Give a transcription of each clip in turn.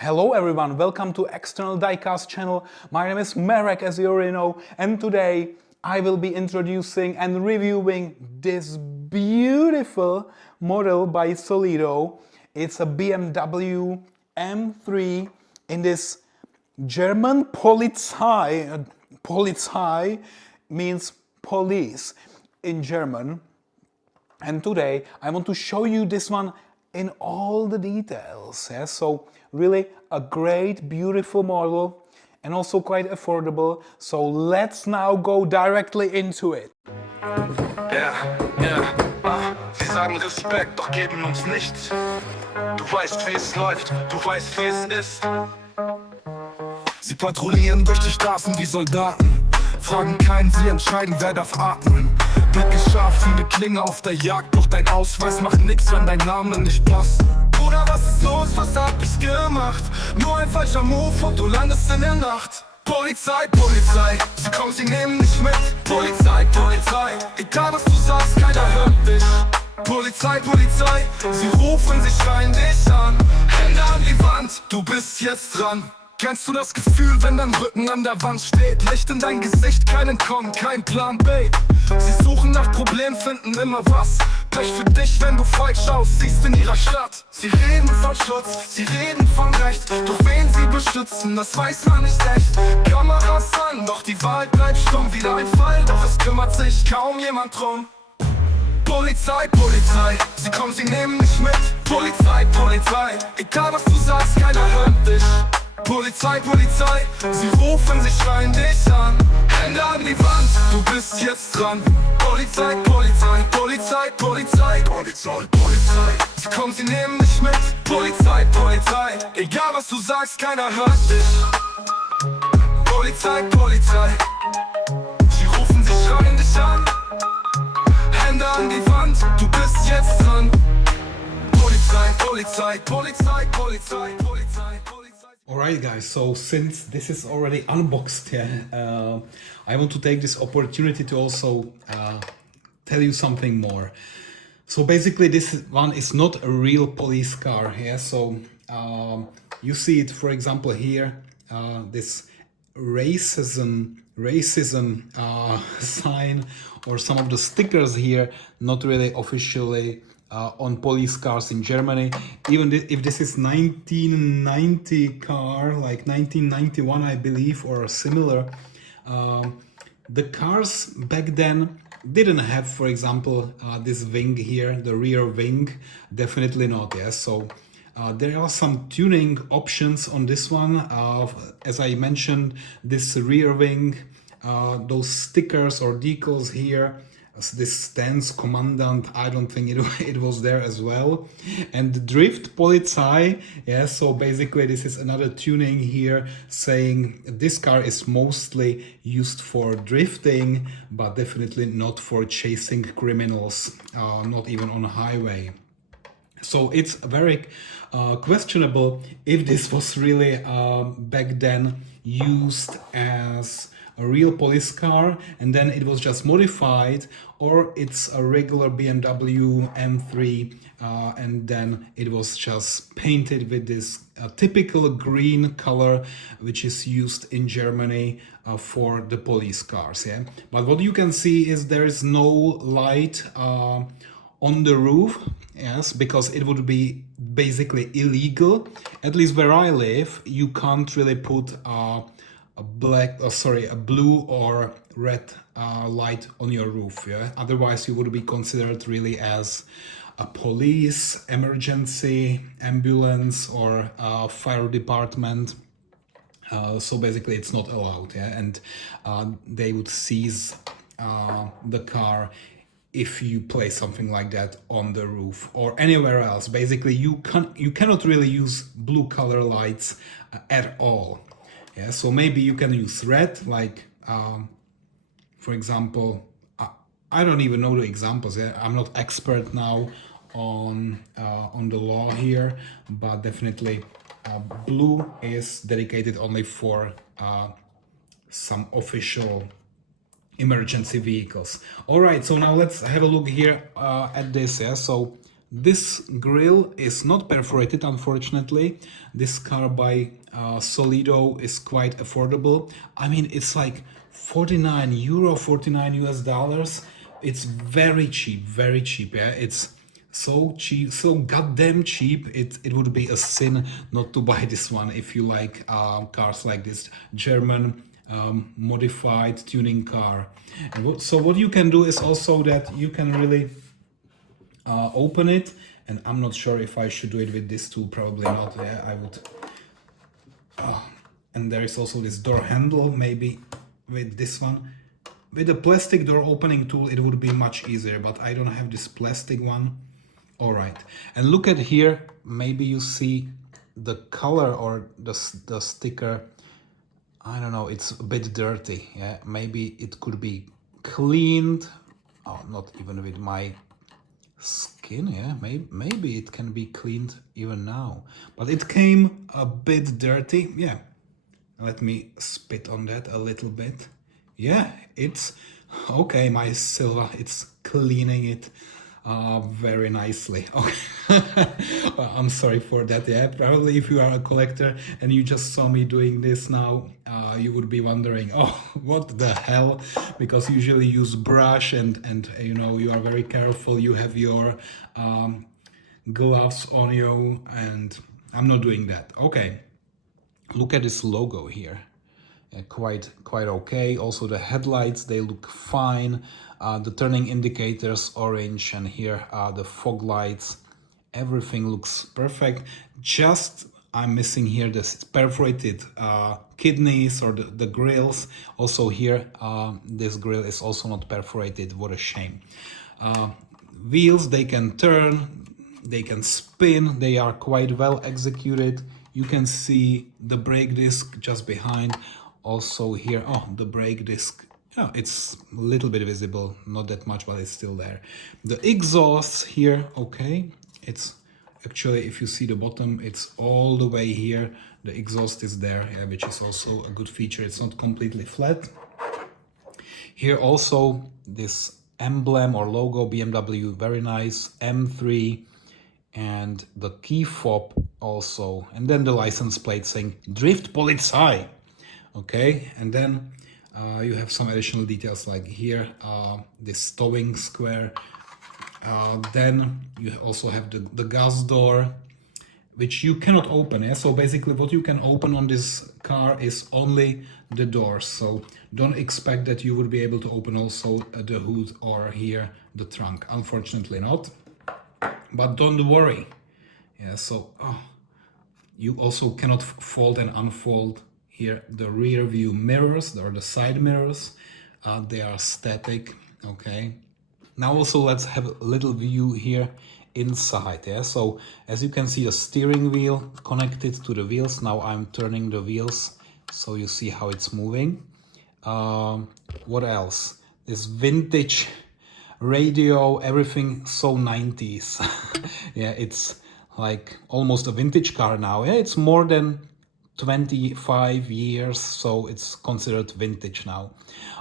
Hello everyone, welcome to External Diecast channel. My name is Marek, as you already know, and today I will be introducing and reviewing this beautiful model by Solido. It's a BMW M3 in this German Polizei. Polizei means police in German. And today I want to show you this one in all the details. Yeah? So really a great, beautiful model and also quite affordable. So let's now go directly into it. Sie sagen Respekt, doch geben uns nichts. Du weißt, wie es läuft, du weißt, wie es ist. Sie patrouillieren durch die Straßen wie Soldaten. Fragen keinen, sie entscheiden, wer darf atmen. Blicke scharf wie eine Klinge auf der Jagd. Doch dein Ausweis macht nix, wenn dein Name nicht passt. Bruder, was ist los, was hab ich gemacht? Nur ein falscher Move und du landest in der Nacht. Polizei, Polizei, sie kommen, sie nehmen dich mit. Polizei, Polizei, egal was du sagst, keiner hört dich. Polizei, Polizei, sie rufen, sie schreien dich an. Hände an die Wand, du bist jetzt dran. Kennst du das Gefühl, wenn dein Rücken an der Wand steht? Licht in dein Gesicht, kein Entkommen, kein Plan B. Sie suchen nach Problemen, finden immer was. Pech für dich, wenn du falsch schaust, siehst in ihrer Stadt. Sie reden von Schutz, sie reden von Recht. Doch wen sie beschützen, das weiß man nicht echt. Kameras an, doch die Wahrheit bleibt stumm. Wieder ein Fall, doch es kümmert sich kaum jemand drum. Polizei, Polizei, sie kommen, sie nehmen mich mit. Polizei, Polizei, egal was du sagst, keiner hört dich. Polizei, Polizei, sie rufen, sie schreien dich an. Hände an die Wand, du bist jetzt dran. Polizei, Polizei, Polizei, Polizei, Polizei, Polizei, sie kommen, sie nehmen dich mit. Polizei, Polizei, egal was du sagst, keiner hört dich. Polizei, Polizei, sie rufen, sie schreien dich an. Hände an die Wand, du bist jetzt dran. Polizei, Polizei, Polizei, Polizei, Polizei, Polizei. Alright guys, so since this is already unboxed, I want to take this opportunity to also tell you something more. So basically this one is not a real police car, so you see it, for example, here, this racism sign, or some of the stickers here, not really officially on police cars in Germany. Even if this is 1990 car, like 1991 I believe, or similar, the cars back then didn't have, for example, this wing here, the rear wing, definitely not. So there are some tuning options on this one. As I mentioned, this rear wing, those stickers or decals here, this stands commandant, I don't think it was there as well. And the Drift Polizei, so basically this is another tuning here saying this car is mostly used for drifting, but definitely not for chasing criminals, not even on a highway. So it's very questionable if this was really back then used as a real police car and then it was just modified, or it's a regular BMW M3 and then it was just painted with this typical green color which is used in Germany for the police cars. But what you can see is there is no light on the roof, because it would be basically illegal. At least where I live, you can't really put a blue or red light on your roof. Otherwise you would be considered really as a police, emergency, ambulance, or fire department. So basically it's not allowed, and they would seize the car if you place something like that on the roof or anywhere else. Basically you cannot really use blue color lights at all. So maybe you can use red, like for example, I don't even know the examples. I'm not expert now on the law here, but definitely blue is dedicated only for some official emergency vehicles. All right, so now let's have a look here at this. So This grille is not perforated, unfortunately. This car by Solido is quite affordable. I mean, it's like 49 euro, 49 US dollars. It's very cheap, yeah. It's so cheap, so goddamn cheap. It would be a sin not to buy this one if you like cars like this German modified tuning car. And so what you can do is also that you can really open it, and I'm not sure if I should do it with this tool, probably not. Yeah, I would. And there is also this door handle, maybe with this one. With a plastic door opening tool it would be much easier, but I don't have this plastic one. All right, and look at here, maybe you see the color or the sticker. I don't know, it's a bit dirty. Yeah, maybe it could be cleaned. Oh, not even with my skin. Yeah, maybe it can be cleaned even now, but it came a bit dirty. Yeah, let me spit on that a little bit. Yeah, it's okay. My Silva, it's cleaning it very nicely. Okay. Well, I'm sorry for that. Yeah, probably if you are a collector and you just saw me doing this now, you would be wondering, oh, what the hell? Because usually use brush and you know, you are very careful. You have your gloves on you, and I'm not doing that. Okay, look at this logo here. Quite okay. Also the headlights, they look fine. The turning indicators orange, and here the fog lights, everything looks perfect. Just I'm missing here this perforated kidneys or the grills. Also here this grill is also not perforated. What a shame. Wheels, they can turn, they can spin, they are quite well executed. You can see the brake disc just behind. Also here, oh, the brake disc, yeah, it's a little bit visible, not that much, but it's still there. The exhausts here, okay, it's actually, if you see the bottom, it's all the way here. The exhaust is there, yeah, which is also a good feature. It's not completely flat. Here also this emblem or logo, BMW, very nice, M3, and the key fob also, and then the license plate saying Drift Polizei. Okay, and then you have some additional details like here, this towing square. Then you also have the gas door, which you cannot open. Yeah? So basically what you can open on this car is only the doors. So don't expect that you would be able to open also the hood or here the trunk. Unfortunately not. But don't worry. Yeah, so you also cannot fold and unfold here the rear view mirrors or the side mirrors. They are static. Okay. Now also let's have a little view here inside. Yeah, so as you can see, the steering wheel connected to the wheels. Now I'm turning the wheels so you see how it's moving. What else? This vintage radio, everything so 90s. Yeah, it's like almost a vintage car now. Yeah, it's more than 25 years, so it's considered vintage now.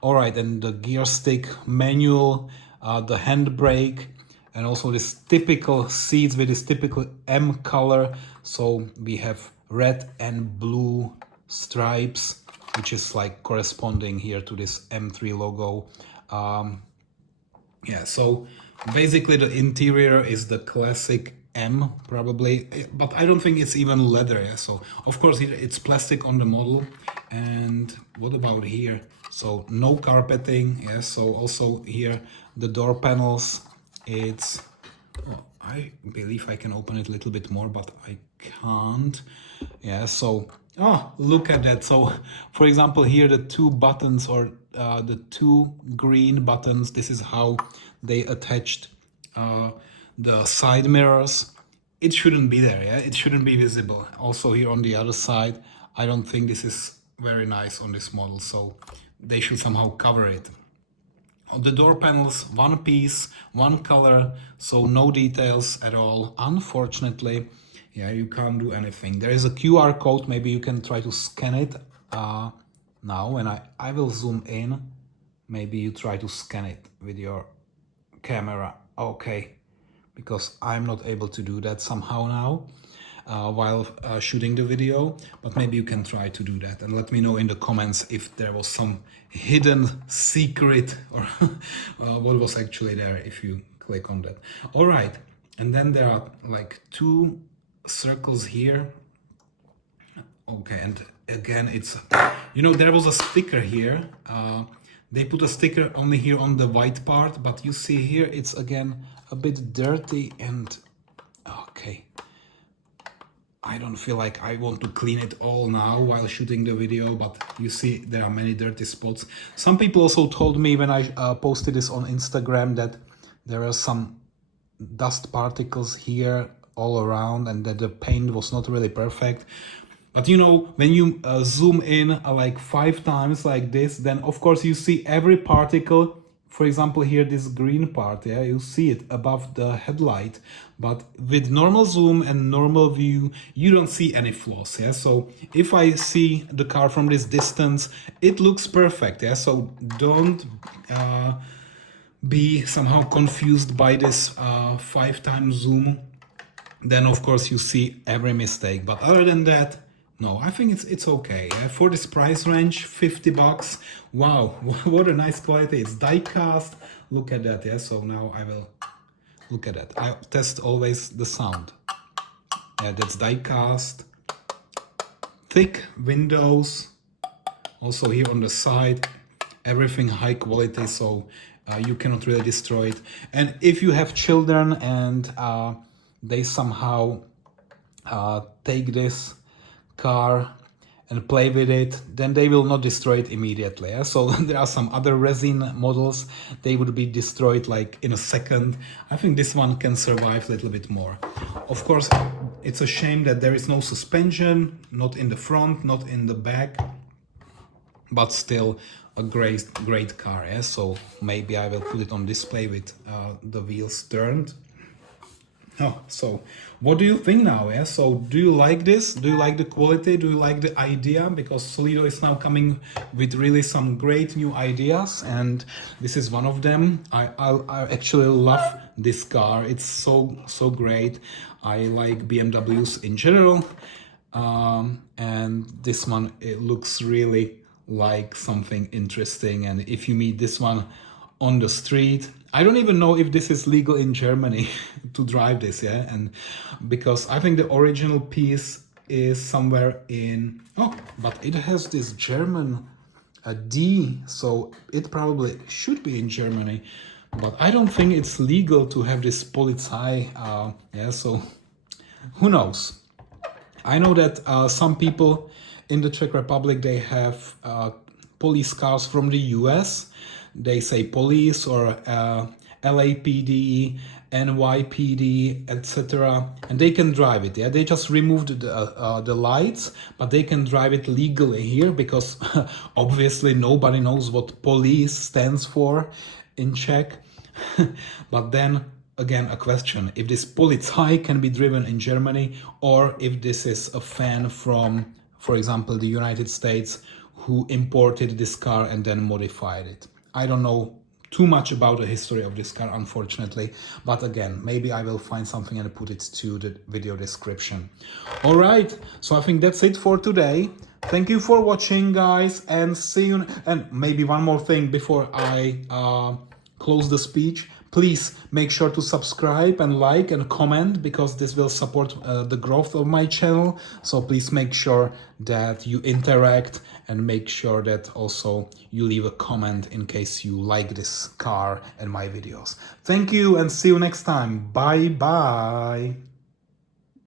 All right, and the gear stick manual, the handbrake, and also this typical seats with this typical M color. So we have red and blue stripes, which is like corresponding here to this M3 logo. Yeah, so basically the interior is the classic M probably, but I don't think it's even leather. Yeah? So of course it's plastic on the model. And what about here? So no carpeting. Yeah, so also here the door panels, it's, oh, I believe I can open it a little bit more, but I can't. Yeah, so oh, look at that. So for example here the two buttons, or the two green buttons, this is how they attached the side mirrors. It shouldn't be there. Yeah, it shouldn't be visible. Also here on the other side, I don't think this is very nice on this model, so they should somehow cover it. On the door panels, one piece, one color, so no details at all, unfortunately. Yeah, you can't do anything. There is a QR code, maybe you can try to scan it now, and I will zoom in. Maybe you try to scan it with your camera. Okay, because I'm not able to do that somehow now while shooting the video, but maybe you can try to do that and let me know in the comments if there was some hidden secret or what was actually there if you click on that. All right, and then there are like 2 circles here. Okay, and again, it's, you know, there was a sticker here. They put a sticker only here on the white part, but you see here it's again a bit dirty and okay. I don't feel like I want to clean it all now while shooting the video, but you see there are many dirty spots. Some people also told me when I posted this on Instagram that there are some dust particles here all around and that the paint was not really perfect. But you know, when you zoom in like 5 times like this, then of course you see every particle. For example, here this green part, yeah, you see it above the headlight. But with normal zoom and normal view, you don't see any flaws, yeah. So if I see the car from this distance, it looks perfect, yeah. So don't be somehow confused by this 5 times zoom. Then of course you see every mistake. But other than that, no, I think it's okay. For this price range, 50 bucks. Wow, what a nice quality. It's diecast. Look at that, yeah. So now I will look at that. I test always the sound. Yeah, that's diecast. Thick windows. Also here on the side, everything high quality, so you cannot really destroy it. And if you have children and they somehow take this car and play with it, then they will not destroy it immediately, yeah? So there are some other resin models, they would be destroyed like in a second. I think this one can survive a little bit more. Of course, it's a shame that there is no suspension, not in the front, not in the back, but still a great car, yeah? So maybe I will put it on display with the wheels turned. Oh, so what do you think now? Yeah, so do you like this? Do you like the quality? Do you like the idea? Because Solido is now coming with really some great new ideas, and this is one of them. I actually love this car. It's so great. I like BMWs in general, and this one, it looks really like something interesting. And if you meet this one on the street, I don't even know if this is legal in Germany to drive this, yeah, and because I think the original piece is somewhere in, oh, but it has this German D, so it probably should be in Germany, but I don't think it's legal to have this Polizei, yeah, so who knows. I know that some people in the Czech Republic, they have police cars from the US. They say police or LAPD, NYPD, etc. And they can drive it, yeah? They just removed the lights, but they can drive it legally here because obviously nobody knows what police stands for in Czech. But then again, a question, if this Polizei can be driven in Germany, or if this is a fan from, for example, the United States, who imported this car and then modified it. I don't know too much about the history of this car, unfortunately, but again, maybe I will find something and put it to the video description. All right, so I think that's it for today. Thank you for watching, guys, and see you. And maybe one more thing before I close the speech. Please make sure to subscribe and like and comment, because this will support the growth of my channel. So please make sure that you interact and make sure that also you leave a comment in case you like this car and my videos. Thank you and see you next time. Bye bye.